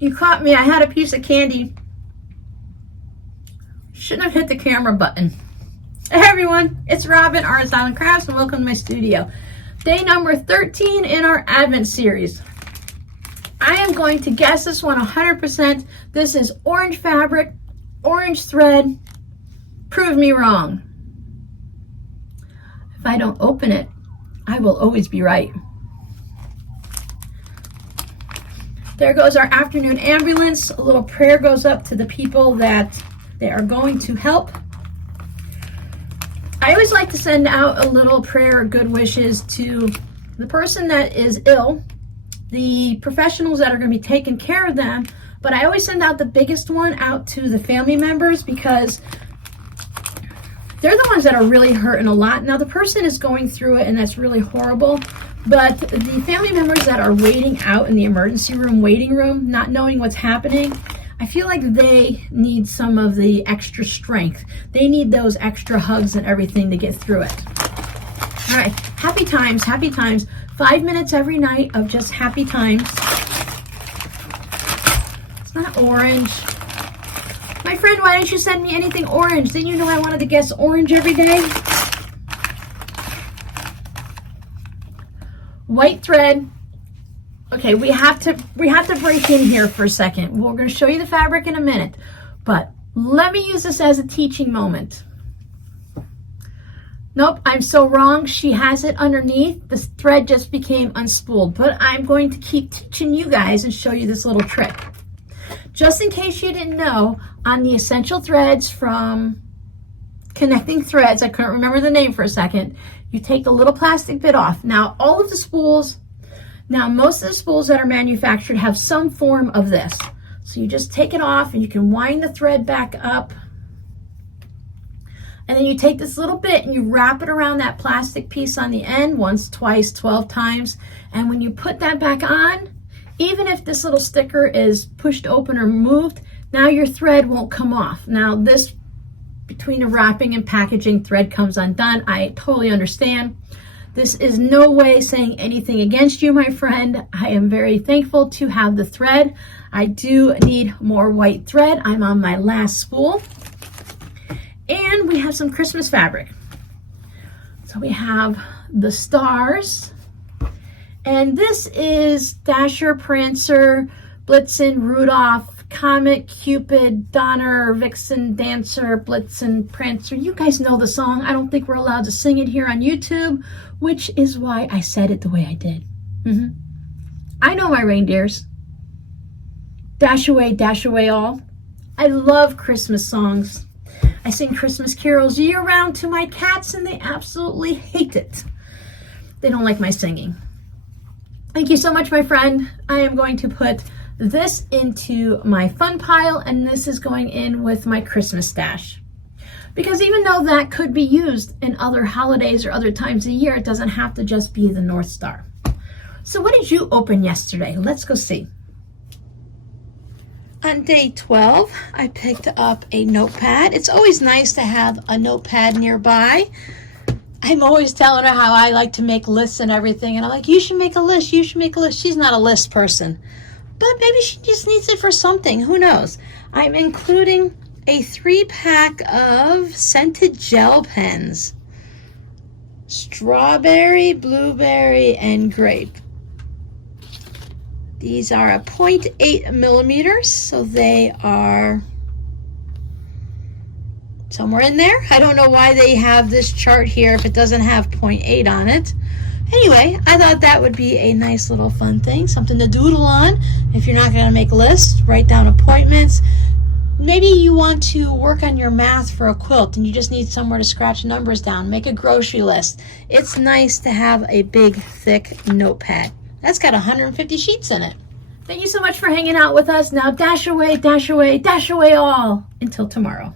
You caught me. I had a piece of candy. Shouldn't have hit the camera button. Hey everyone, it's Robin, Artist Island Crafts, and welcome to my studio. Day number 13 in our Advent series. I am going to guess this one 100%. This is orange fabric, orange thread. Prove me wrong. If I don't open it, I will always be right. There goes our afternoon ambulance. A little prayer goes up to the people that they are going to help. I always like to send out a little prayer of good wishes to the person that is ill, the professionals that are going to be taking care of them, but I always send out the biggest one out to the family members because they're the ones that are really hurting a lot. Now the person is going through it and that's really horrible, but the family members that are waiting out in the emergency room, waiting room, not knowing what's happening, I feel like they need some of the extra strength. They need those extra hugs and everything to get through it. All right, happy times, happy times. 5 minutes every night of just happy times. It's not orange. My friend, why didn't you send me anything orange? Didn't you know I wanted to guess orange every day? White thread. Okay, we have to break in here for a second. We're going to show you the fabric in a minute, but let me use this as a teaching moment. Nope, I'm so wrong. She has it underneath. The thread just became unspooled, but I'm going to keep teaching you guys and show you this little trick. Just in case you didn't know, on the essential threads from Connecting Threads, I couldn't remember the name for a second, you take the little plastic bit off. Now, all of the spools, most of the spools that are manufactured have some form of this. So you just take it off and you can wind the thread back up. And then you take this little bit and you wrap it around that plastic piece on the end once, twice, 12 times. And when you put that back on, even if this little sticker is pushed open or moved, now your thread won't come off. Now this, between the wrapping and packaging, thread comes undone. I totally understand. This is no way saying anything against you, my friend. I am very thankful to have the thread. I do need more white thread. I'm on my last spool. And we have some Christmas fabric. So we have the stars. And this is Dasher, Prancer, Blitzen, Rudolph, Comet, Cupid, Donner, Vixen, Dancer, Blitzen, Prancer. You guys know the song. I don't think we're allowed to sing it here on YouTube, which is why I said it the way I did. I know my reindeers. Dash away all. I love Christmas songs. I sing Christmas carols year-round to my cats, and they absolutely hate it. They don't like my singing. Thank you so much, my friend. I am going to put this into my fun pile, and this is going in with my Christmas stash. Because even though that could be used in other holidays or other times of year, it doesn't have to just be the North Star. So what did you open yesterday? Let's go see. On day 12, I picked up a notepad. It's always nice to have a notepad nearby. I'm always telling her how I like to make lists and everything. And I'm like, you should make a list. You should make a list. She's not a list person. But maybe she just needs it for something. Who knows? I'm including a 3-pack of scented gel pens. Strawberry, blueberry, and grape. These are a 0.8 millimeters, so they are somewhere in there. I don't know why they have this chart here if it doesn't have 0.8 on it. Anyway, I thought that would be a nice little fun thing, something to doodle on. If you're not going to make lists, write down appointments. Maybe you want to work on your math for a quilt and you just need somewhere to scratch numbers down. Make a grocery list. It's nice to have a big, thick notepad. That's got 150 sheets in it. Thank you so much for hanging out with us. Now dash away all. Until tomorrow.